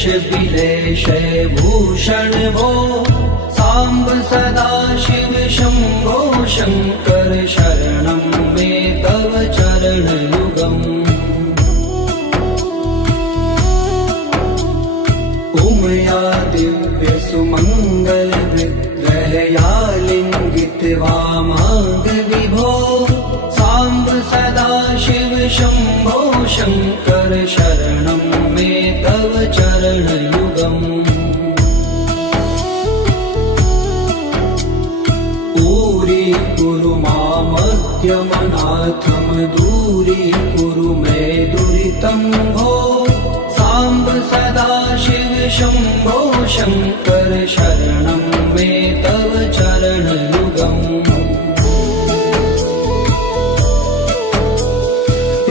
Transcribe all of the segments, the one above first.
क्लेश विलेशय भूषण भो साम्ब सदा शिव शम्भो शङ्कर शरणं मे तव चरणयुगम् उमया दिव्य सुमङ्गल विग्रहया लिङ्गित वामाङ्ग विभो साम्ब सदा शिव शम्भो शङ्कर शरणं मे तव चरणयुगम् दूरीकुरु मामद्यमनाथं दूरीकुरु मे दुरितं भो साम्ब सदा शिव शम्भो शङ्कर शरणं मे तव चरणयुगम्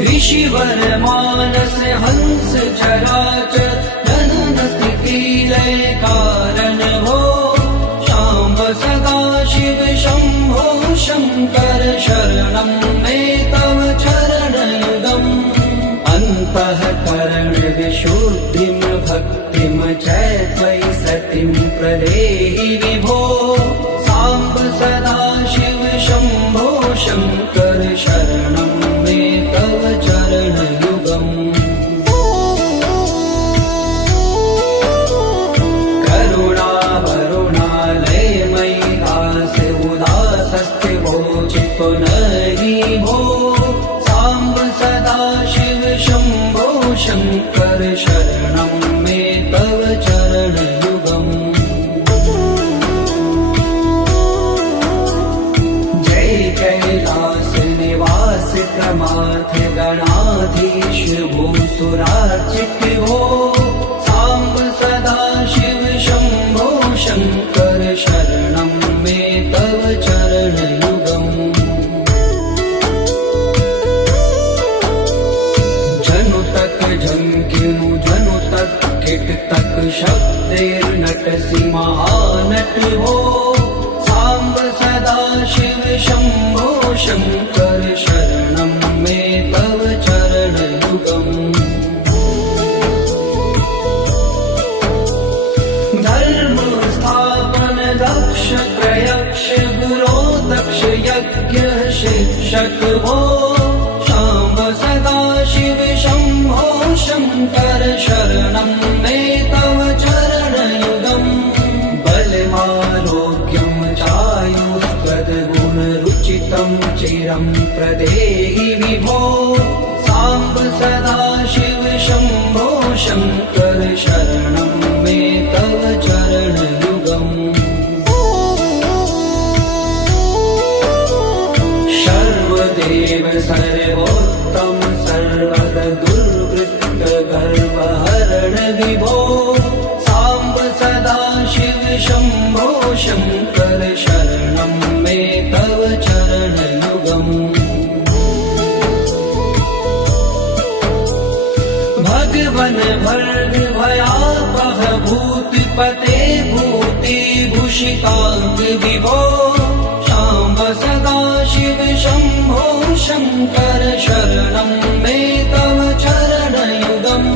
ऋषिवर मानस हंस चराचर जनन स्थिति लय कारण भो शाम्ब सदा शिव शम्भो शङ्कर शरणं मे तव चरणयुगम् अन्तःकरण विशुद्धिं भक्तिं च त्वयि सतिं प्रदेहि विभो साम्ब सदा शिव शम्भो शङ्कर शरणं मे तव चरणयुगम् करुणा वरुणालयमयि दास उदासस्थिवो चित्तो नहि भो साम्ब सदा शिव शम्भो शङ्कर शरणं मे तव चरणयुगम् जय कैलास निवास प्रमाथ गणाधीश भूसुरार्चित भो साम्ब सदा शिव शम्भो शङ्कर शरणं मे तव चरणयुगम् जनुतक झंकिनु जनुतक किटतक शब्दैर्नटसि महानट भो साम्ब सदा शिव शम्भो शङ्कर शरणं मे तव चरणयुगम् धर्म स्थापन दक्ष प्रयक्ष गुरो दक्ष यज्ञ शिक्षक भो शाम्ब सदा शिव शम्भो शङ्कर शरणं मे तव चरणयुगम् बलमारोग्यं चायुष्पदगुणरुचितं चिरं प्रदेहि विभो साम्ब सदा शिव शम्भो शङ्कर शरणं मे तव चरणयुगम् सर्वदेव सर्वोत्तम सर्वद दुर्वृत्त गर्वहरण विभो साम्ब सदा शिव शम्भो शङ्कर शरणं मे तव चरणयुगम् भगवन भर्ग भयापह भूतिपते भूतिभूषिताङ्ग विभो शाम्ब सदा शिव शम्भो शङ्कर शरणं मे तव चरणयुगम्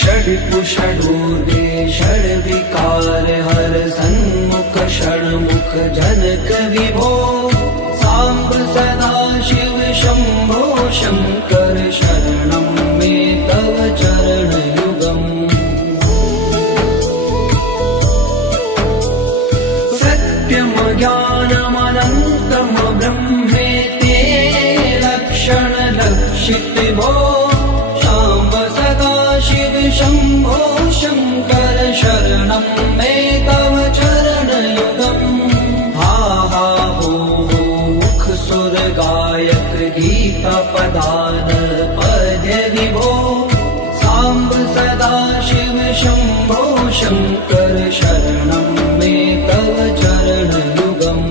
षड्पुषडूर्गे षड्विकार हर सन्मुख षण्मुख जनक विभो साम्ब सदा शिव शम्भो शङ्कर शरणं मे तव चरणयुगम् सत्यं ज्ञानमनन्तं ब्रह्मेते लक्षणलक्षित भो शाम्ब सदा शिव शम्भो शङ्कर शरणं मे तव चरणयुगम् हा हा हो मुख सुर गायक गीता पदान पद्य विभो साम्ब सदा शिव शम्भो शङ्कर शरणं मे तव चरणयुगम्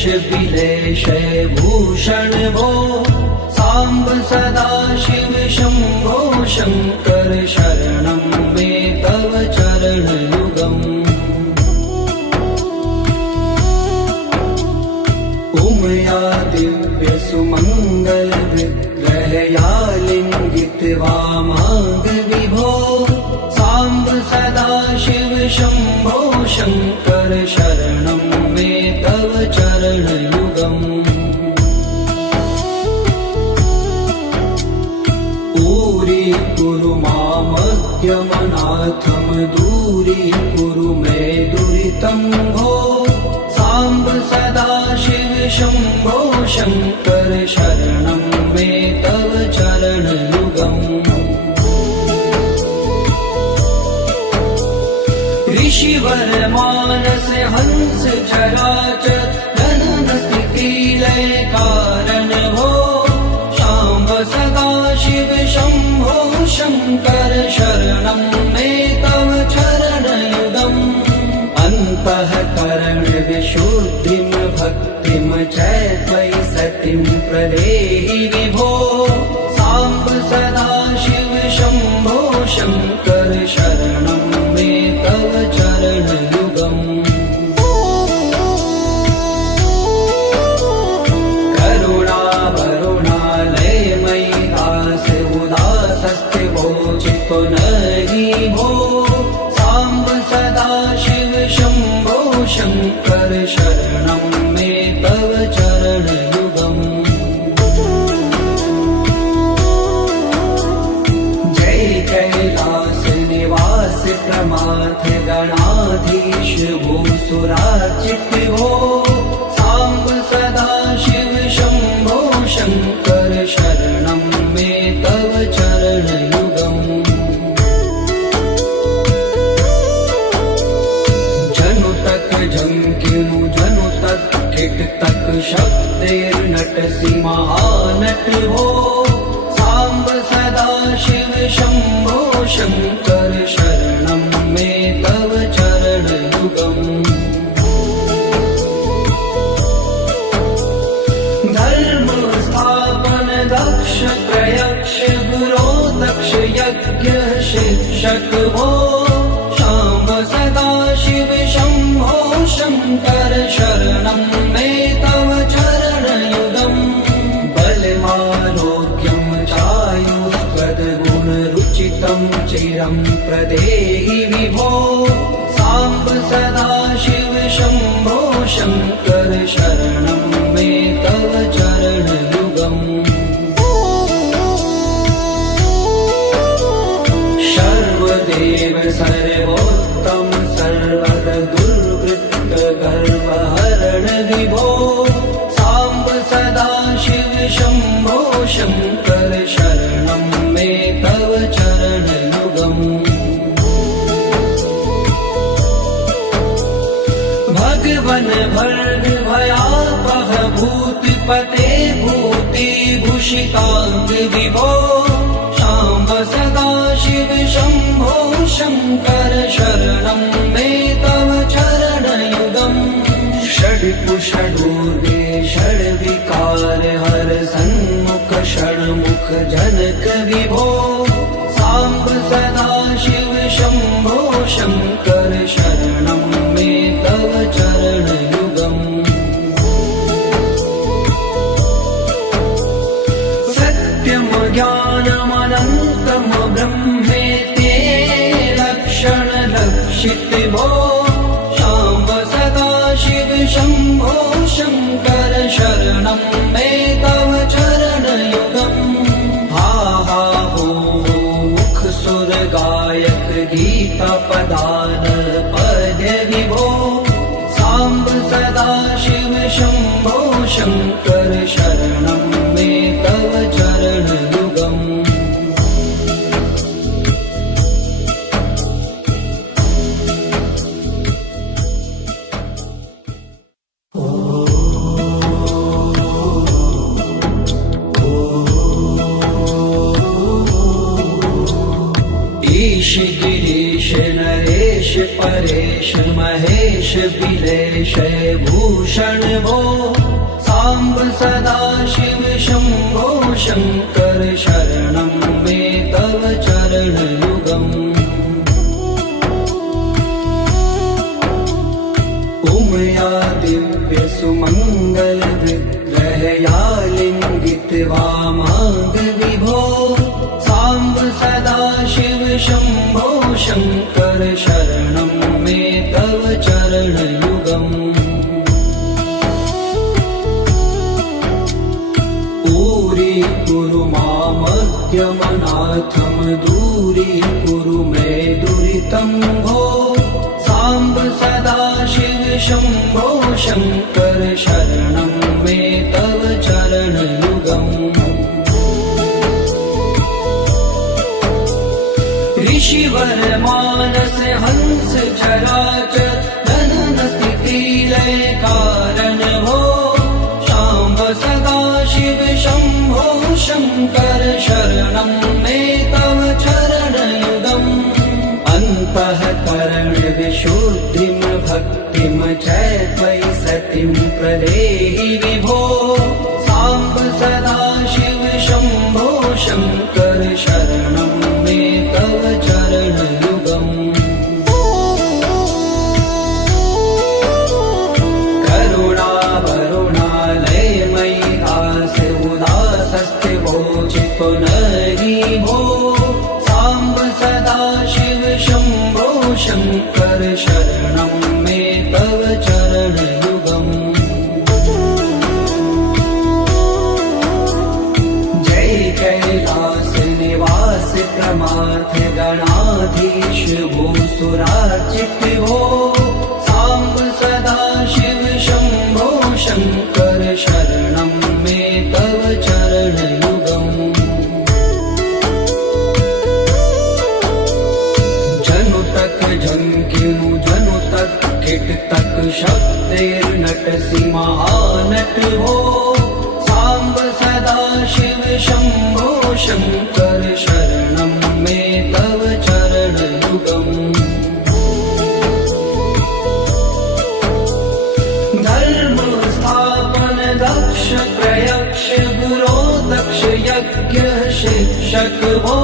महेश बिलेशय भूषण भो साम्ब सदा शिव शम्भो शङ्कर शरणं मे तव चरणयुगम् उमया दिव्य सुमङ्गल विग्रहया लिङ्गित वामाङ्ग विभो साम्ब सदा शिव शम्भो शङ्कर शरणं मे तव चरणयुगम् दूरीकुरु मामज्ञमनाथं दूरीकुरु मे दुरितं भो साम्ब सदा शिव शम्भो शङ्कर शरणं मे तव चरणयुगम् ऋषिवर मानस हंस चराचर जनन स्थिति लय कारण भो शाम्ब सदा शिव शम्भो शङ्कर शरणं मे तव चरणयुगम् अन्तःकरण विशुद्धिं भक्तिं च त्वयि सतिं प्रदेहि विभो साम्ब सदा शिव शम्भो शङ्कर शरणं मे तव चरणयुगम् चित्तो नहि भो साम्ब सदा शिव शम्भो शङ्कर शरणं मे तव चरणयुगम् जय कैलास निवास प्रमाथ गणाधीश भूसुराचित भो साम्ब सदा शिव शम्भो शङ्कर शरणं मे तव चरणयुगम् झंकिनु जनु तक खिट तक शब्देर्नटसि महानट भो साम्ब सदा शिव शम्भो शङ्कर शरणं मे तव चरणयुगम् धर्म स्थापन दक्ष त्रयक्ष गुरो दक्ष यज्ञ शिक्षक भो शाम्ब सदा शिव शम्भो शङ्कर शरणं मे तव चरणयुगम् बलमारोग्यं चायुष्पदगुणरुचितं चिरं प्रदेहि विभो साम्ब सदा शिव शम्भो शङ्कर शरणं मे तव चरणयुगम् सर्वदेव सर्वोत्तम सर्वद दुर्वृत्त गर्वहरण विभो साम्ब सदा शिव शम्भो शङ्कर शरणं मे तव चरणयुगम् भगवन भर्ग भयापह भूतिपते भूतिभूषिताङ्ग विभो शाम्ब सदा शिव शम्भो शङ्कर शरणं मे तव चरणयुगम् षड्कुषडूर्गे षड्विकार हर सन्मुख षण्मुख जनक विभो साम्ब सदा शिव शम्भो शङ्कर शरणं मे तव चरणयुगम् सत्यं ज्ञानमनन्तं ब्रह्मेते लक्षण लक्षित भो शाम्ब सदा शिव शम्भो शङ्कर शरणं मे तव चरणयुगम् हा हा हो मुख सुर गायक गीता पदान पद्य विभो साम्ब सदा शिव शम्भो शङ्कर शरणं मे तव चरणयुगम् ईश गिरीश नरेश परेश महेश बिलेश भूषण भो साम्ब सदाशिव शम्भो शङ्कर शरणं मे तव चरणयुगम् उमया दिव्य सुमङ्गल विग्रहया लिङ्गित वामाङ्ग विभो साम्ब सदाशिव शम्भो शङ्कर शरणं मे तव चरणयुगम् दूरी मामज्ञमनाथं दूरीकुरु मे दुरितं भो साम्ब सदाशिव शम्भो शङ्कर शरणं मे तव चरणयुगम् ऋषिवर मानस हंस चराचर जनन स्थिति लय कारण भो शाम्ब सदाशिव शम्भो शङ्कर शरणं मे तव चरणयुगम् अन्तःकरण विशुद्धिं भक्तिं च त्वयि सतिं प्रदेहि विभो साम्ब सदाशिव शम्भो शङ्कर शरणं मे तव चरणयुगम् पुनरि भो साम्ब सदाशिव शम्भो शङ्कर शरणं मे तव चरणयुगम् जय कैलास निवास प्रमाथ गणाधीश भूसुरार्चित भो साम्ब सदाशिव शम्भो शङ्कर शरणं मे तव चरणयुगम् झंकिनु जनु तक खिट तक शब्देर्नट महानट हो साम्ब सदाशिव शम्भो शङ्कर शरणं मे तव चरणयुगम् धर्म स्थापन दक्ष प्रयक्ष गुरो दक्ष यज्ञ शिक्षक भो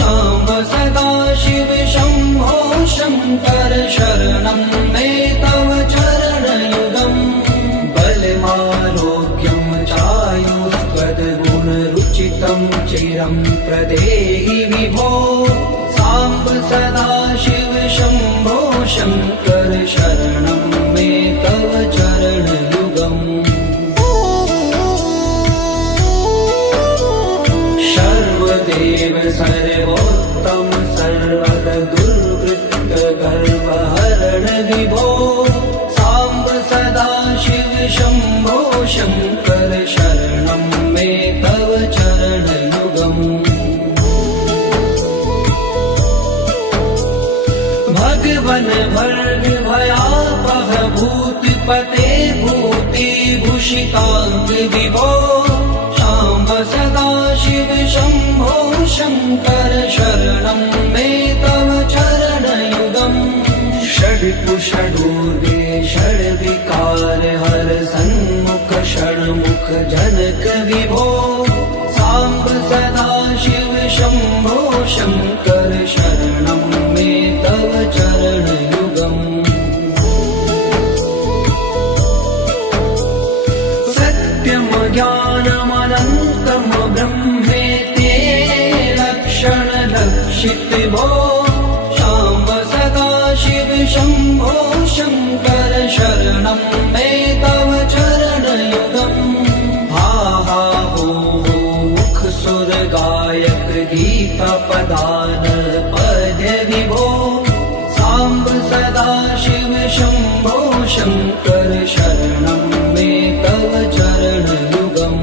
शाम्ब सदाशिव शम्भो शङ्कर शरणं मे तव चरणयुगम् बलमारोग्यं चायुस्त्वद्गुणरुचितं चिरं प्रदेहि विभो साम्ब सदाशिव शम्भो शङ्कर शरणं मे तव चरणयुगम् सर्वदेव सर्वोत्तम सर्वद दुर्वृत्त गर्वहरण विभो साम्ब सदाशिव शम्भो शङ्कर शरणं मे तव चरणयुगम् भगवन भर्ग भयापह भूतिपते भूतिभूषिताङ्ग विभो साम्ब सदाशिव शम्भो शङ्कर शरणं मे तव चरणयुगम् षड्कुषडूर्गे षड्विकार हर सन्मुख षण्मुख जनक विभो साम्ब सदाशिव शम्भो शङ्कर शरणं मे तव चरणयुगम् सत्यं ज्ञानमनन्तं ब्रह्मेते लक्षणलक्षित भो शाम्ब सदाशिव शम्भो शङ्कर शरणं मे तव चरणयुगम् हा हा हो मुख सुर गायक गीता पदान पद्य विभो साम्ब सदाशिव शम्भो शङ्कर शरणं मे तव चरणयुगम्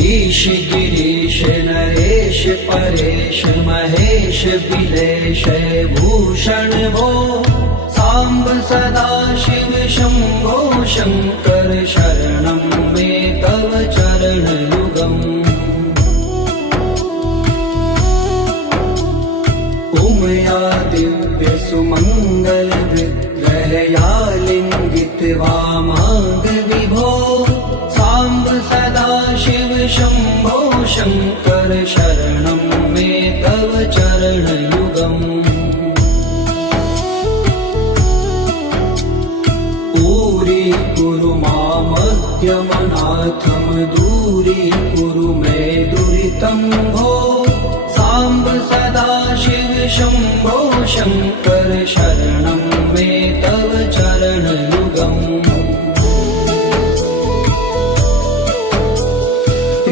ईश गिरीश नरेश परेश महेश बिलेश भूषण भो साम्ब सदा शिव शम्भो शङ्कर शरणं मे तव चरणयुगम् उमया दिव्य सुमङ्गल विग्रहया लिङ्गित्वा माग विभो साम्ब सदा शिव शम्भो शङ्कर शरणं मे तव चरणयुगम् दूरीकुरु मामद्यमनाथं दूरीकुरु मे दुरितं भो साम्ब सदा शिव शम्भो शङ्कर शरणं मे तव चरणयुगम्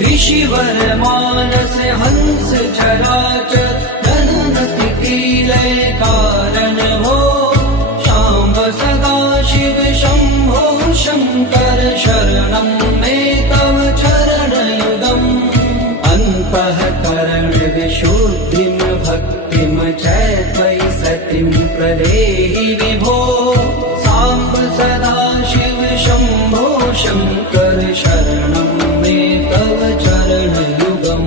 ऋषिवर मानस हंस चराचर जनन स्थिति लय कारण हो शाम्ब सदा शिव शम्भो शङ्कर शरणं मे तव चरणयुगम् अन्तःकरण विशुद्धिं भक्तिं च त्वयि सतिं प्रदेहि विभो साम्ब सदा शिव शम्भो शङ्कर शरणं मे तव चरणयुगम्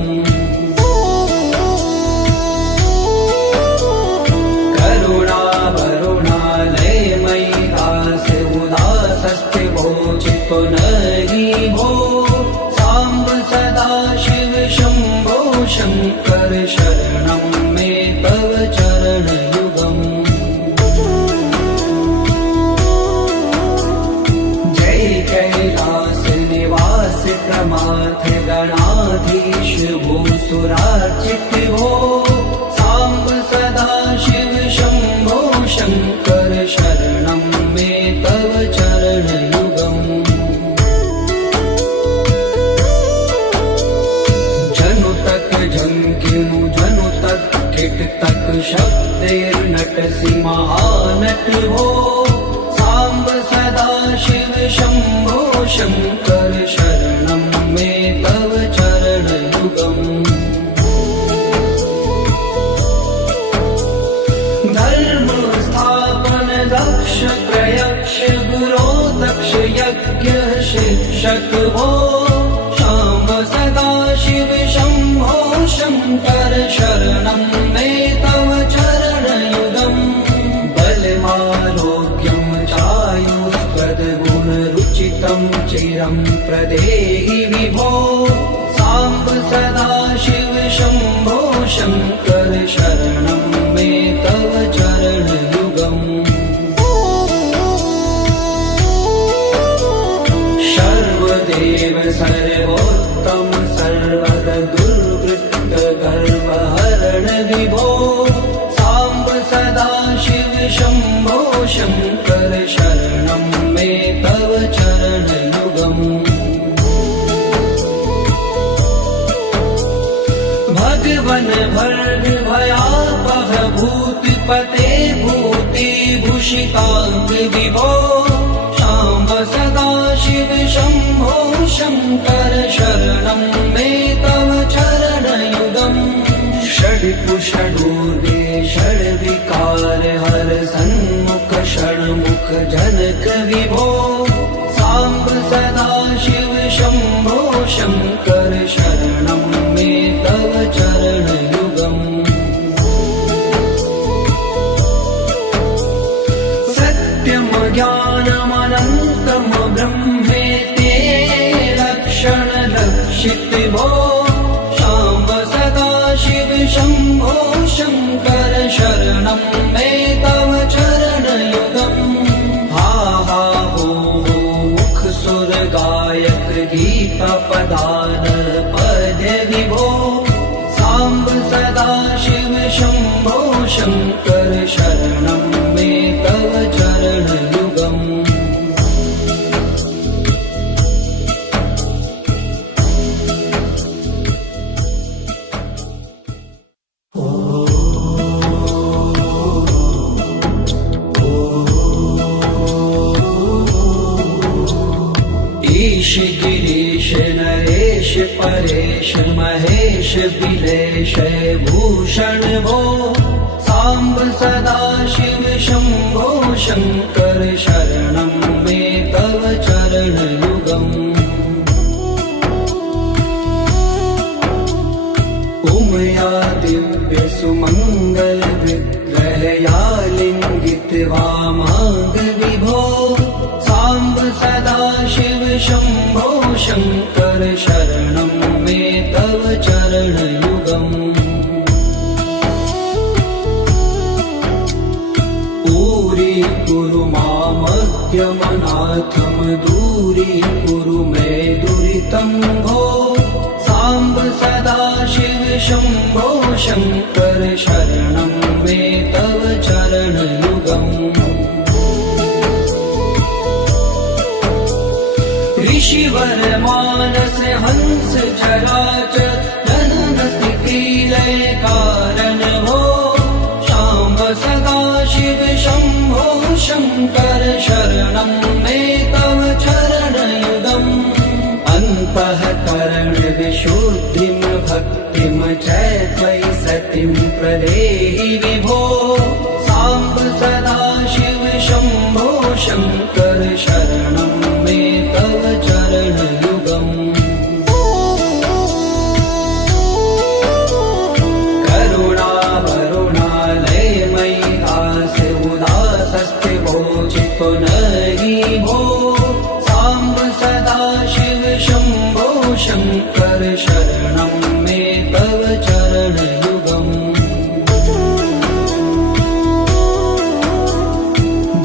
चितो नहि भो साम्ब सदा शिव शम्भो शङ्कर शरणं मे तव चरणयुगम् जय कैलास निवास प्रमाथ गणाधीश भूसुरार्चित भो साम्ब सदा शिव शम्भो शङ्कर शरणं मे तव चरणयुगम् तक शब्दैर्नटसि महानट भो साम्ब सदा शिव शम्भो शङ्कर शरणं मे तव चरणयुगम् धर्म स्थापन दक्ष प्रयक्ष गुरो दक्ष यज्ञ शिक्षक भो शाम्ब सदा शिव शम्भो शङ्कर शरणं मे तव चरणयुगम् बलमारोग्यं चायुष्पदगुणरुचितं चिरं प्रदेहि विभो साम्ब सदा शिव शम्भो शङ्कर शरणं मे तव चरणयुगम् सर्वदेव सर्वोत्तम सर्वद दुर्वृत्त गर्वहरण विभो साम्ब सदा शिव शम्भो शङ्कर शरणं मे तव चरणयुगम् भगवन भर्ग भयापह भूतिपते भूतिभूषिताङ्ग विभो साम्ब सदा शिव शम्भो शङ्कर शरणं मे तव चरणयुगम् षड्पुषडूर्गे षड्विकार हर सन्मुख षण्मुख जनक विभो साम्ब सदा शिव शम्भो शङ्कर शरणं मे तव चरणयुगम् सत्यं ज्ञानमनन्तं ब्रह्मेते लक्षण लक्षित भो साम्ब सदा शिव शम्भो शङ्कर शरणं मे तव चरणयुगम् हा हा हो मुख सुर गायक गीता पदान पद विभो साम्ब सदा शिव शम्भो शङ्कर शरणं मे तव चरणयुगम् ईश गिरीश नरेश परेश महेश बिलेश भूषण भो साम्ब सदा शिव शम्भो शङ्कर शरणं मे तव चरणयुगम् उमया दिव्य सुमङ्गल विग्रहया लिङ्गित्वा माग विभो साम्ब सदा शिव शम्भो शङ्कर शरणं मे तव चरणयुगम् दूरीकुरु मामज्ञमनाथं दूरीकुरु मे दुरितं भो साम्ब सदा शिव शम्भो शङ्कर शरणं मे तव चरणयुगम् ऋषिवर मानस हंस चराचर जनन स्थिति लय कारण भो शाम्ब सदा शिव शम्भो शङ्कर शरणं मे तव चरणयुगम् अन्तःकरण विशुद्धिं भक्तिं च त्वयि सतिं प्रदेहि विभो साम्ब सदा शिव शम्भो शङ्कर शरणं मे तव चरणयुगम् पुनरि भो साम्ब सदा शिव शम्भो शङ्कर शरणं मे तव चरणयुगम्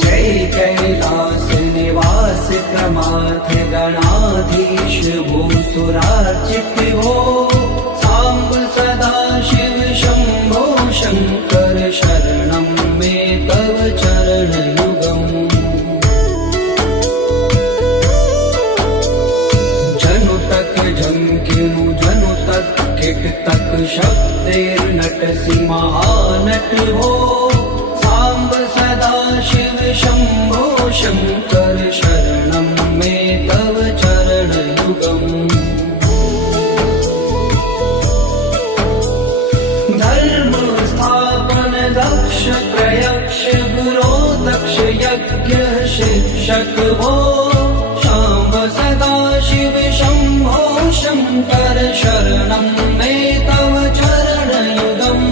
जय कैलास निवास प्रमाथ गणाधीश भूसुरार्चित भो साम्ब सदा शिव शम्भो शङ्कर शरणं मे तव चरणयुगम् तक शब्दैर्नटसि महानट भो साम्ब सदा शिव शम्भो शङ्कर शरणं मे तव चरणयुगम् धर्म स्थापन दक्ष प्रयक्ष गुरो दक्ष यज्ञ शिक्षक भो साम्ब सदा शिव शम्भो शङ्कर शरणं मे तव चरणयुगम्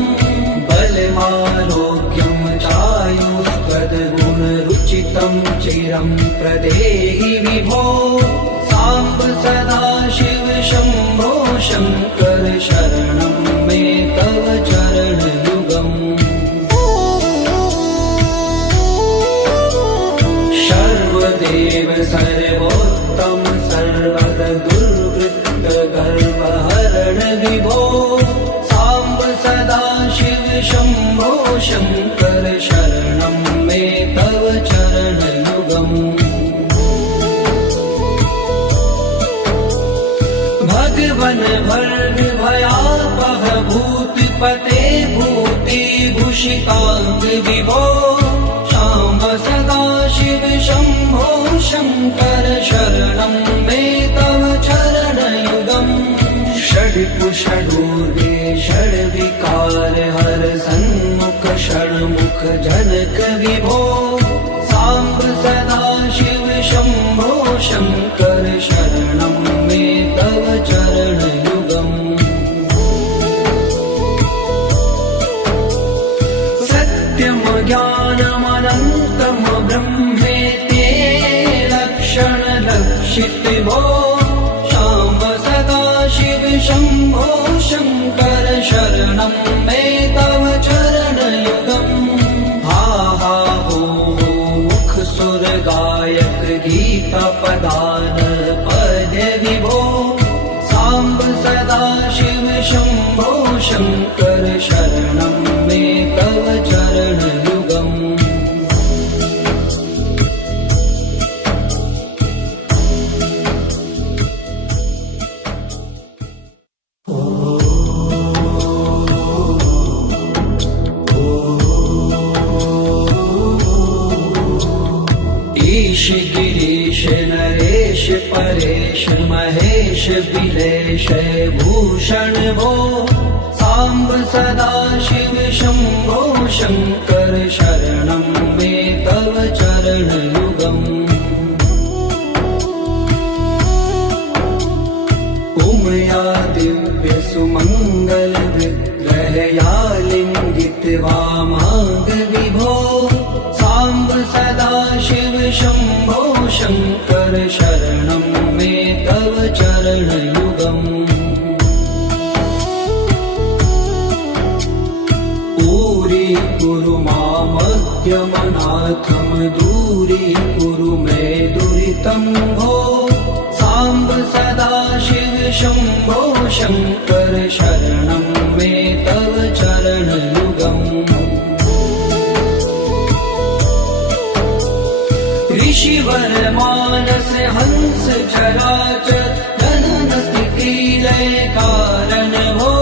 बलमारोग्यं चायुष्पदगुणरुचितं चिरं प्रदेहि विभो साम्ब सदा शिव शम्भो शङ्कर शरणं मे तव चरणयुगम् सर्वदेव सर्वोत्तम सर्वद दुर्वृत्त गर्वहरण विभो साम्ब सदा शिव शम्भो शङ्कर शरणं मे तव चरणयुगम् भगवन भर्ग भयापह भूतिपते भूतिभूषिताङ्ग विभो साम्ब सदा शिव शम्भो शङ्कर शरणं मे तव चरणयुगम् षड्कुषडूर्गे षड्विकार हर सन्मुख षण्मुख जनक विभो साम्ब सदा शिव शम्भो शङ्कर शरणं मे तव चरणयुगम् सत्यं ज्ञानमनन्तं ब्रह्मेते लक्षणलक्षित भो साम्ब सदा शिव शम्भो शङ्कर शरणं मे तव चरणयुगम् हा हा हो मुख सुर गायक गीता पदान पद विभो साम्ब सदा शिव शम्भो शङ्कर शरणं मे तव चरणयुगम् ईश गिरीश नरेश परेश महेश बिलेश भूषण भो साम्ब सदा शिव शम्भो शङ्कर शरणं मे तव चरणयुगम् उमया दिव्यसुमङ्गलविग्रहया लिङ्गित्वा माग विभो साम्ब सदा शिव शम्भो शङ्कर शरणं मे तव चरणयुगम् दूरीकुरु मामद्यमनाथं दूरीकुरु मे दुरितं भो साम्ब सदा शिव शम्भो शङ्कर शरणं मे तव चरणयुगम् ऋषिवर मानस हंस चराचर जनन स्थिति लय कारण भो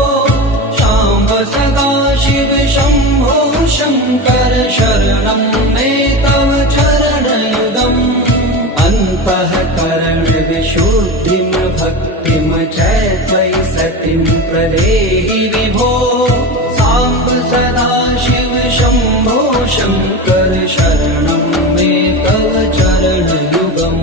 शाम्ब सदा शिव शम्भो शङ्कर शरणं मे तव चरणयुगम् अन्तःकरण विशुद्धिं भक्तिं च त्वयि सतिं प्रदेहि विभो साम्ब सदा शिव शम्भो शङ्कर शरणं मे तव चरणयुगम्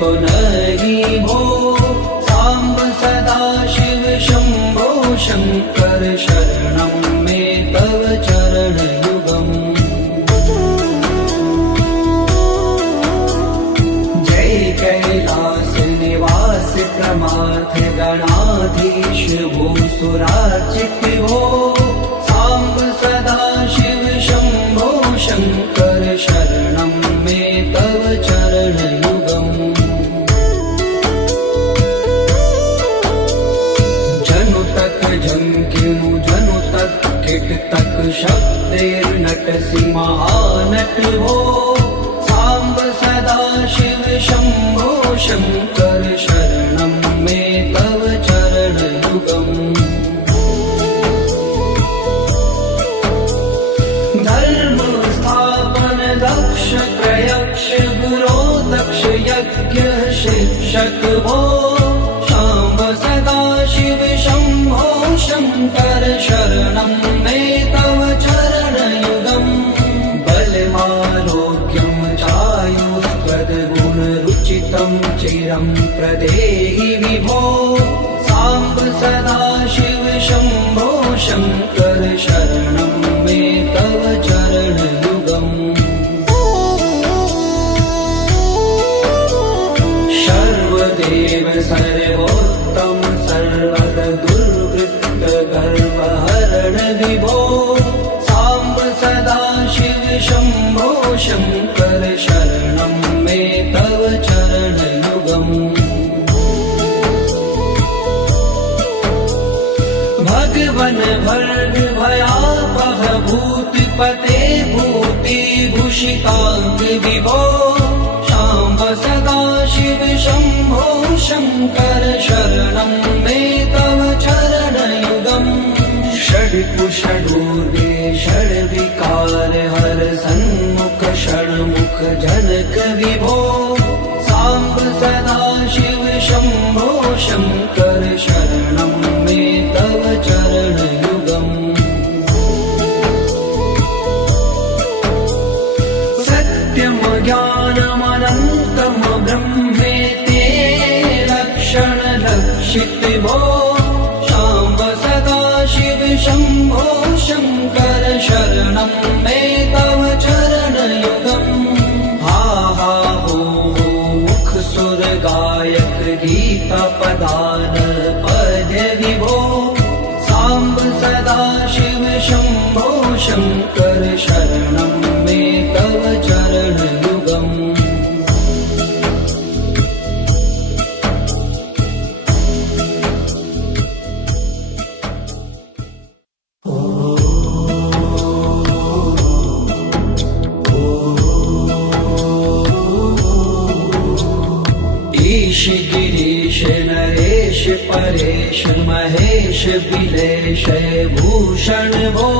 पुनरि भो साम्ब सदा शिव शम्भो शङ्कर शरणं मे तव चरणयुगम् जय कैलास निवास प्रमाथ गणाधीश भूसुरार्चित भो साम्ब सदा शिव शम्भो शङ्कर शरणं मे तव चरणयुगम् जंकिनु जनु तक किट तक शब्देर्नटसि महानट भो साम्ब सदा शिव शम्भो शङ्कर शरणं मे तव चरणयुगम् धर्म स्थापन दक्ष प्रयक्ष गुरो दक्ष यज्ञ शिक्षक भो शाम्ब सदा शिव शम्भो शङ्कर शरणं मे तव चरणयुगम् बलमारोग्यं चायुस्त्वद्गुणरुचितं चिरं प्रदेहि विभो साम्ब सदा शिव शम्भो शङ्कर शरणं मे तव चरणयुगम् सर्वदेव सर्वोत्तम सर्वद दुर्वृत्त गर्वहरण विभो साम्ब सदा शिव शम्भो शङ्कर शरणं मे तव चरणयुगम् भगवन भर्ग भयापह भूतिपते भूतिभूषिताङ्ग विभो शाम्ब सदा शिव शम्भो शङ्कर शरणं मे तव चरणयुगम् षड्कुषडूर्वे षड्विकार हर सन्मुख षण्मुख जनक विभो साम्ब सदा शिव शम्भो शङ्कर शरणं मे तव चरणयुगम् सत्यं ज्ञानमनन्तं ब्रह्मेते लक्षणलक्षित भो शाम्ब सदा शिव शम्भो शङ्कर शरणं मे तव चरणयुगम् हा हा हो मुख सुर गायक गीता पदान पद्य विभो साम्ब सदा शिव शम्भो शङ्कर शरणं मे तव चरणयुगम् ईश गिरीश नरेश परेश महेश बिलेश भूषण भो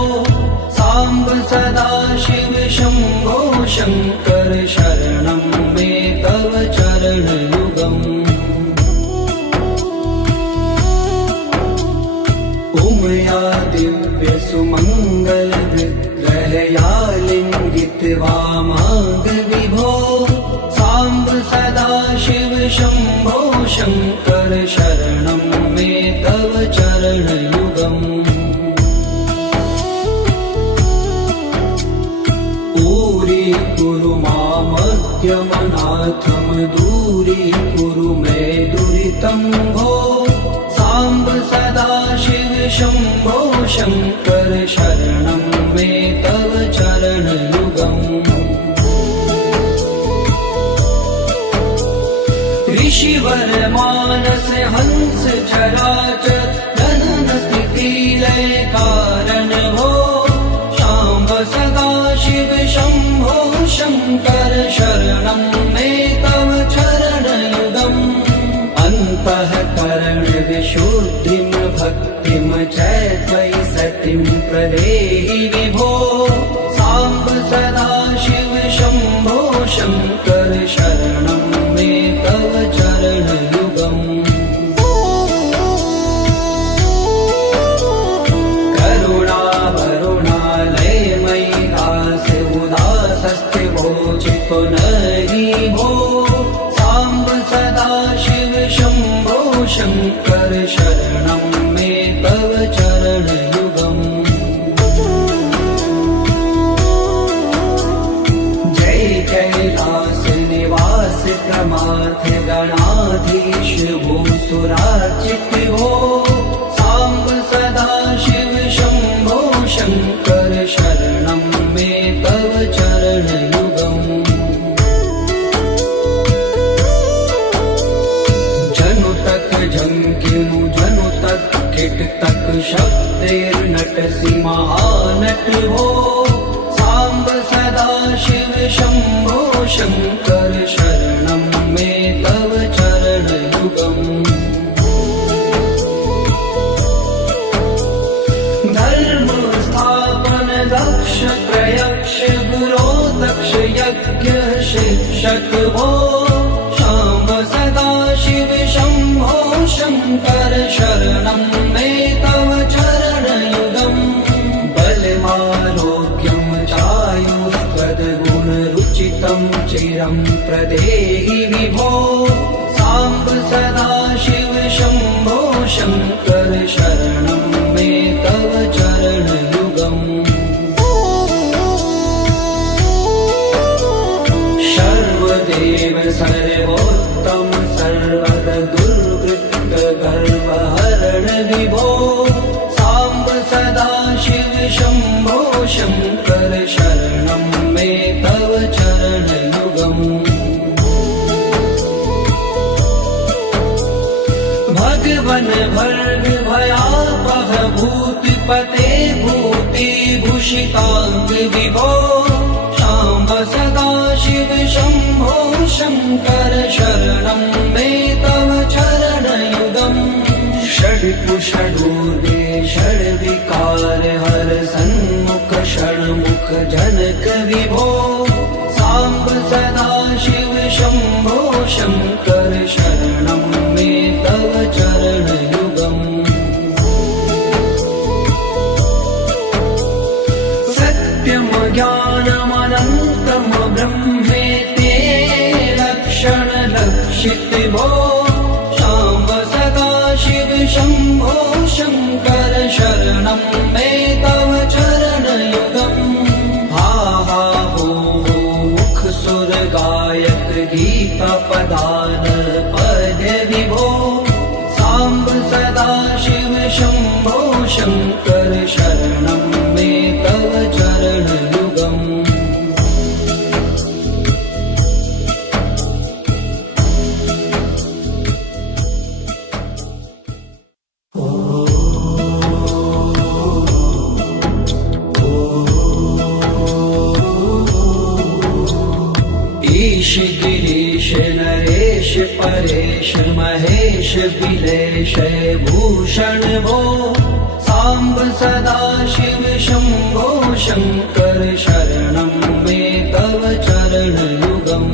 साम्ब सदा शिव शम्भो शङ्कर शरणं मे तव विग्रहयालिङ्गित्वा माग विभो साम्ब सदाशिव शम्भो शङ्कर शरणं मे तव चरणयुगम् दूरीकुरु मामद्यमनाथं दूरीकुरु मे दुरितं भो साम्ब सदाशिव शम्भो शङ्कर शरणं मे तव चरणयुगम् ऋषिवर मानस हंस चराचर जनन स्थिति लय कारण भो शाम्ब सदाशिव शम्भो शङ्कर शरणं मे तव चरणयुगम् अन्तःकरण विशुद्धिं भक्तिं च त्वयि सतिं प्रदेहि विभो साम्ब सदाशिव शम्भो शङ्कर शरणं मे तव चरणयुगम् करुणावरुणालयमयि दास्य उदासस्थिवोचितो नहि भो साम्ब सदाशिव शम्भो शङ्कर शरणं मे तव चरणयुगम् जय कैलास निवास प्रमाथ गणाधीश भूसुरार्चित भो साम्ब सदाशिव शम्भो शङ्कर शरणं मे तव चरणयुगम् जनु तक झंकिनु जनु तक खिट तक शब्देर्नटसि महानट भो साम्ब सदाशिव शम्भो शङ्कर शरणं मे तव चरणयुगम् धर्म स्थापन दक्ष प्रयक्ष गुरो दक्ष यज्ञ शिक्षक भो शाम्ब सदाशिव शम्भो शङ्कर शरणं मे तव चरणयुगम् बलमारोग्यं चायुस्त्वद्गुणरुचितं चिरं प्रदेहि विभो साम्ब सदाशिव शम्भो शङ्कर शरणं मे तव चरणयुगम् सर्वदेव सर्वोत्तम सर्वद दुर्वृत्त गर्वहरण विभो साम्ब सदाशिव शम्भो शङ्कर शरणं मे तव चरणयुगम् भगवन भर्ग भयापह भूतिपते भूतिभूषिताङ्ग विभो शाम्ब सदाशिव शम्भो शङ्कर शरणं मे तव चरणयुगम् षड्कुषडूर्वे षड्विकार हर सन्मुख षण्मुख जनक विभो साम्ब सदाशिव शम्भो शङ्कर शरणं मे तव चरणयुगम् सत्यं ज्ञानमनन्तं ब्रह्मेते लक्षण लक्षित भो शाम्ब सदाशिव शम्भो शङ्कर शरणं मे तव चरणयुगम् हा हा हो मुख सुर गायक गीता पदान पद्य विभो साम्ब सदाशिव शम्भो शङ्कर शरणं मे तव चरणयुगम् ईश गिरीश नरेश परेश महेश बिलेश भूषण भो साम्ब सदाशिव शम्भो शङ्कर शरणं मे तव चरणयुगम्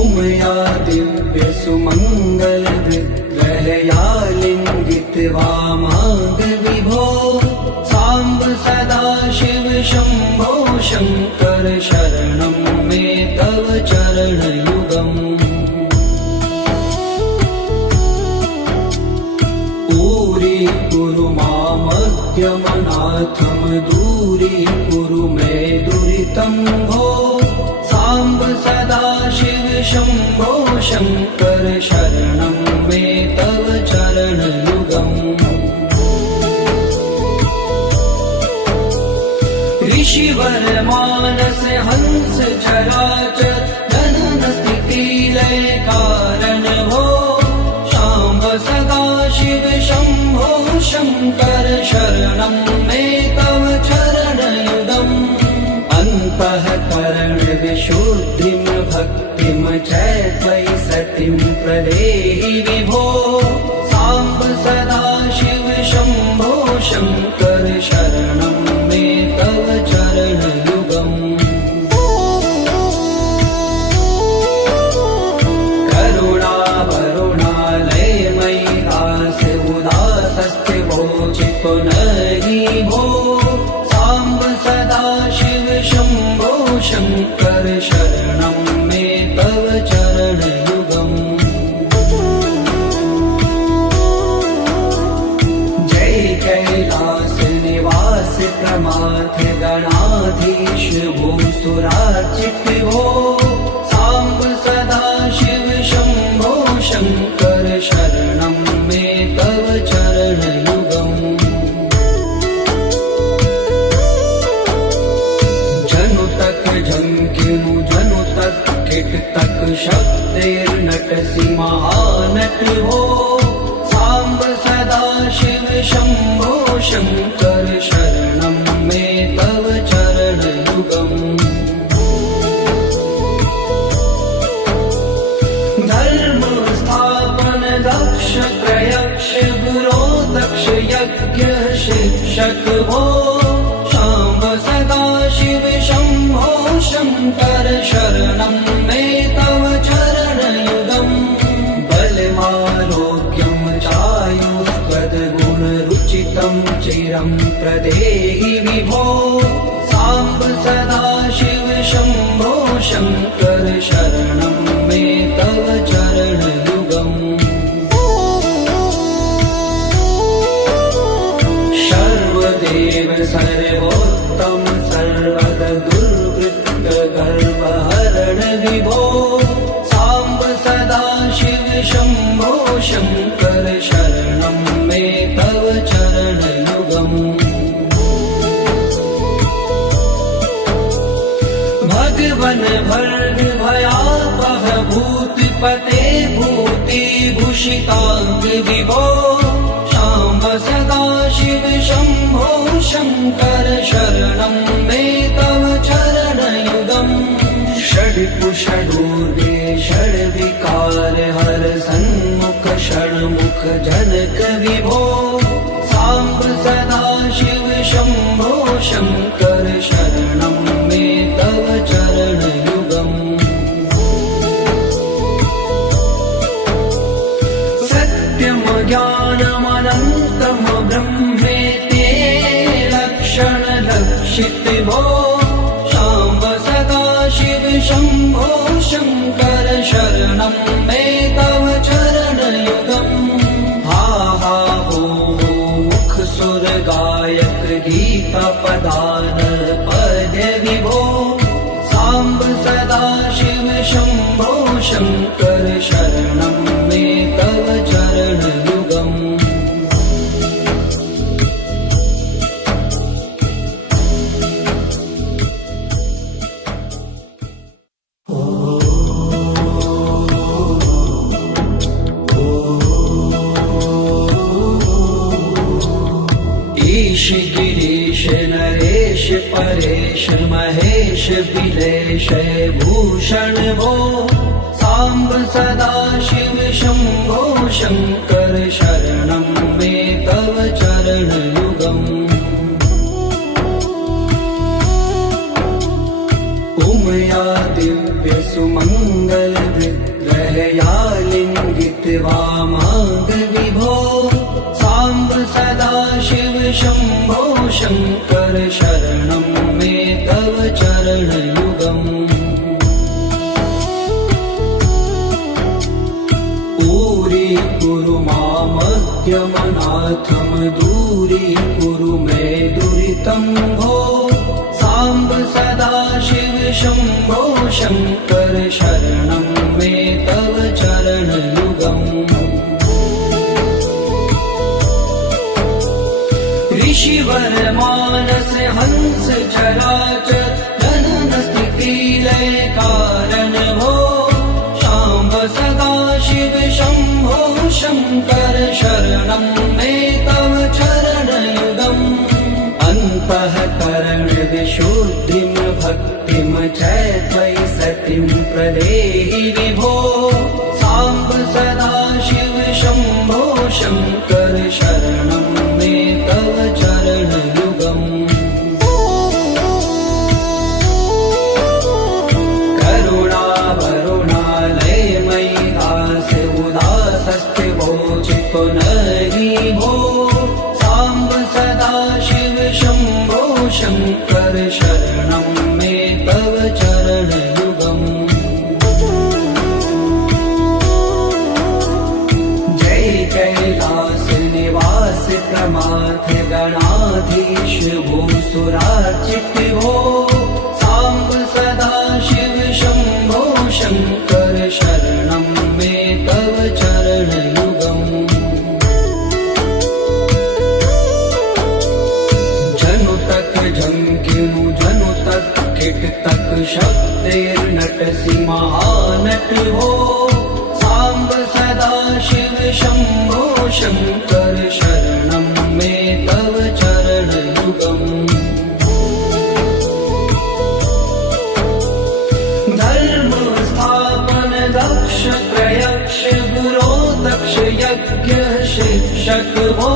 उमया दिव्य सुमङ्गल विग्रहयालिङ्गित्वा माग माद्यमनाथं दूरीकुरु मे दुरितं भो साम्ब सदाशिव शम्भो शङ्कर शरणं मे तव चरणयुगम् ऋषिवर मानस हंस चराचर जनन स्थिति लय कारण भो शाम्ब सदाशिव शम्भो शङ्कर शरणं मे तव चरणयुगम् अन्तःकरण विशुद्धिं भक्तिं च त्वयि सतिं प्रदेहि विभो साम्ब सदाशिव शम्भो शङ्कर शरणं मे तव चरणयुगम् करुणावरुणालयमयि दास उदासस्थिवोचितो नहि भो साम्ब सदाशिव शम्भो शङ्कर शरणं मे तव चरणयुगम् जय कैलास निवास प्रमाथ गणाधीश भूसुरार्चित भो साम्ब सदाशिव शम्भो शङ्कर शरणं मे तव चरणयुगम् जनुतक झंकिनु जनुतक किटतक शब्दैर्नटसि महानट भो साम्ब सदाशिव शम्भो शङ्कर शरणं मे तव चरणयुगम् धर्म स्थापन दक्ष प्रयक्ष गुरो दक्ष यज्ञ शिक्षक भो शाम्ब सदाशिव शम्भो शङ्कर शरणं मे तव चरणयुगम् बलमारोग्यं चायुस्त्वद्गुणरुचितं चिरं प्रदेहि विभो साम्ब सदाशिव शम्भो शङ्कर शरणं मे तव चरणयुगम् सर्वदेव सर्वोत्तम सर्वद दुर्वृत्त गर्वहरण विभो साम्ब सदाशिव शम्भो शङ्कर शरणं मे तव चरणयुगम् भगवन भर्ग भयापह भूतिपते भूतिभूषिताङ्ग विभो शाम्ब सदाशिव शम्भो शङ्कर शरणं मे तव चरणयुगम् षड्पुषडूर्वे षड्विकार हर सन्मुख षण्मुख जनक विभो साम्ब सदाशिव शम्भो शङ्कर शरणं मे तव चरणयुगम् सत्यं ज्ञानमनन्तं ब्रह्मेते लक्षणलक्षित भो शाम्ब सदाशिव शम्भो शङ्कर शरणं मे तव चरणयुगम् हा हा हो मुख सुर गायक गीता पदान पद्य विभो साम्ब सदाशिव शम्भो शङ्कर शरणं मे तव चरणयुगम् ईश गिरीश नरेश परेश महेश बिलेश भूषण भो साम्ब सदाशिव शम्भो शङ्कर शरणं मे तव चरणयुगम् उमया दिव्य सुमङ्गल विग्रहया लिङ्गित वामाङ्ग विभो साम्ब सदाशिव शम्भो शङ्कर शरणं मे तव चरणयुगम् दूरीकुरु मामद्यमनाथं दूरीकुरु मे दुरितं भो साम्ब सदाशिव शम्भो शङ्कर शरणं मे तव चरणयुगम् ऋषिवर मानस हंस चराचर जनन स्थिति लय कारण भो शाम्ब सदाशिव शम्भो शङ्कर शरणं मे तव चरणयुगम् अन्तःकरण विशुद्धिं भक्तिं च त्वयि सतिं प्रदेहि विभो साम्ब सदाशिव शम्भो शङ्कर शरणं मे तव चरणयुगम् करुणावरुणालयमयि दास उदासस्थिवोचितो नहि भो साम्ब सदाशिव शम्भो शङ्कर शरणं मे तव चरणयुगम् जय कैलास निवास प्रमाथ गणाधीश भूसुरार्चित भो साम्ब सदाशिव शम्भो शङ्कर शरणं मे तव चरणयुगम् जनुतक झंकिनु जनुतक किटतक शब्दैर्नटसि महानट भो साम्ब सदाशिव शम्भो शङ्कर शरणं मे तव चरणयुगम् धर्म स्थापन दक्ष त्रयक्ष गुरो दक्ष यज्ञ शिक्षक भो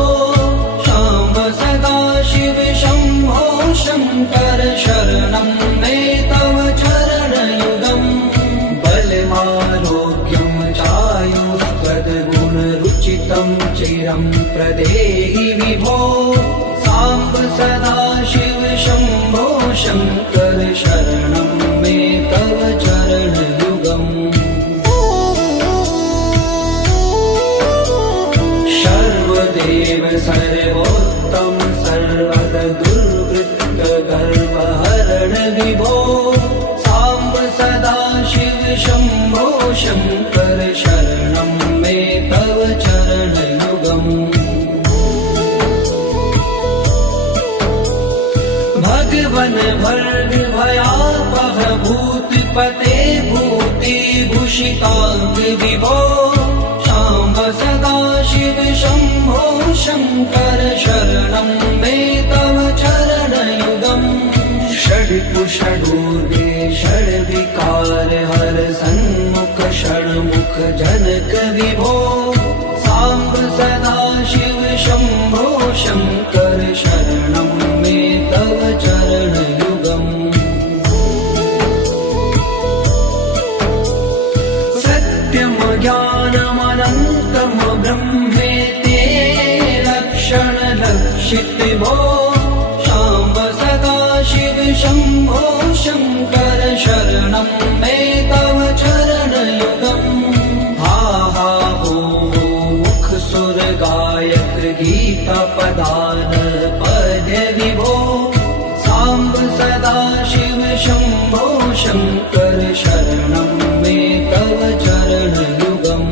शाम्ब सदाशिव शम्भो शङ्कर शरणं मे तव चरणयुगम् बलमारोग्यं चायुस्त्वद्गुणरुचितं चिरं प्रदेहि विभो साम्ब सदाशिव शम्भो शङ्कर शरणं मे तव चरणयुगम् सर्वदेव सर्वोत्तम सर्वद दुर्वृत्त गर्वहरण विभो साम्ब सदाशिव शम्भो शङ्कर शरणं मे तव चरणयुगम् भगवन भर्ग भयापह भूतिपते भूति भूषितांग विभो शाम्ब सदाशिव शम्भो शङ्कर शरणं मे तव चरणयुगम् षड्कुषडूर्गे षड्विकार हर सन्मुख षण्मुख जनक विभो साम्ब सदाशिव शम्भो शङ्कर शरणं मे तव चरणयुगम् सत्यं ज्ञानमनन्तं ब्रह्मेति लक्षण लक्षित भो शाम्ब सदाशिव शम्भो शङ्कर शरणं मे तव चरणयुगम् हा हा हो मुख सुर गायक गीता पदान पद्य विभो साम्ब सदाशिव शम्भो शङ्कर शरणं मे तव चरणयुगम्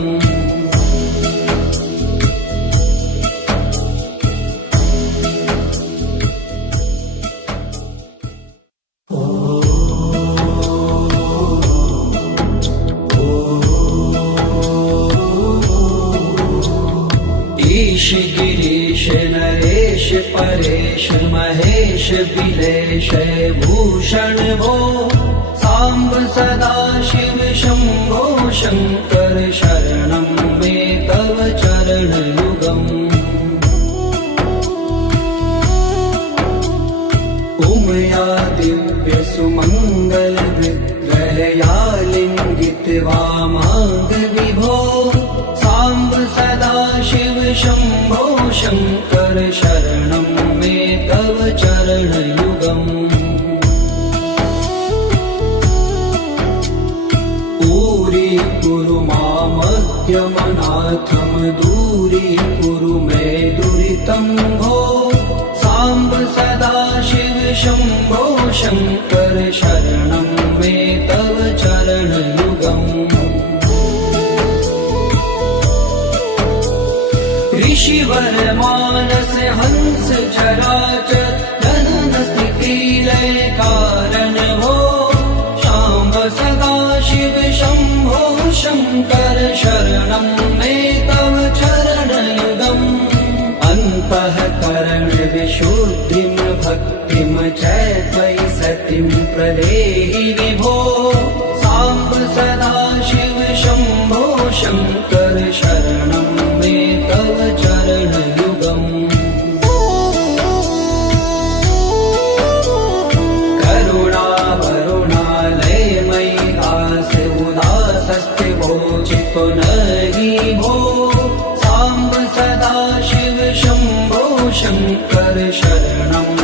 ईश गिरीश नरेश परेश महेश बिलेश भूषण भो साम्ब सदाशिव शम्भो शङ्कर शरणं मे तव चरणयुगम् उमया दिव्य सुमङ्गल विग्रहया लिङ्गित वामाङ्ग विभो साम्ब सदाशिव शम्भो शङ्कर शरणं मे तव चरणयुगम् दूरीकुरु मामद्यमनाथं दूरीकुरु मे दुरितं भो साम्ब साम्ब सदा शिव शम्भो शङ्कर शरणं मे तव चरणयुगम् ऋषिवर मानस हंस चराचर जनन स्थिति लय कारण हो शाम्ब सदा शिव शम्भो शङ्कर शरणं मे तव चरणयुगम् अन्तःकरण विशुद्धिं भक्तिं च त्वयि सतिं प्रदेहि विभो साम्ब सदा शिव शम्भो शङ्कर शरणं मे तव चरणयुगम् करुणावरुणालयमयि दास्य उदासस्थिवो चित्तो नहि भो साम्ब सदा शिव शम्भो शङ्कर शरणं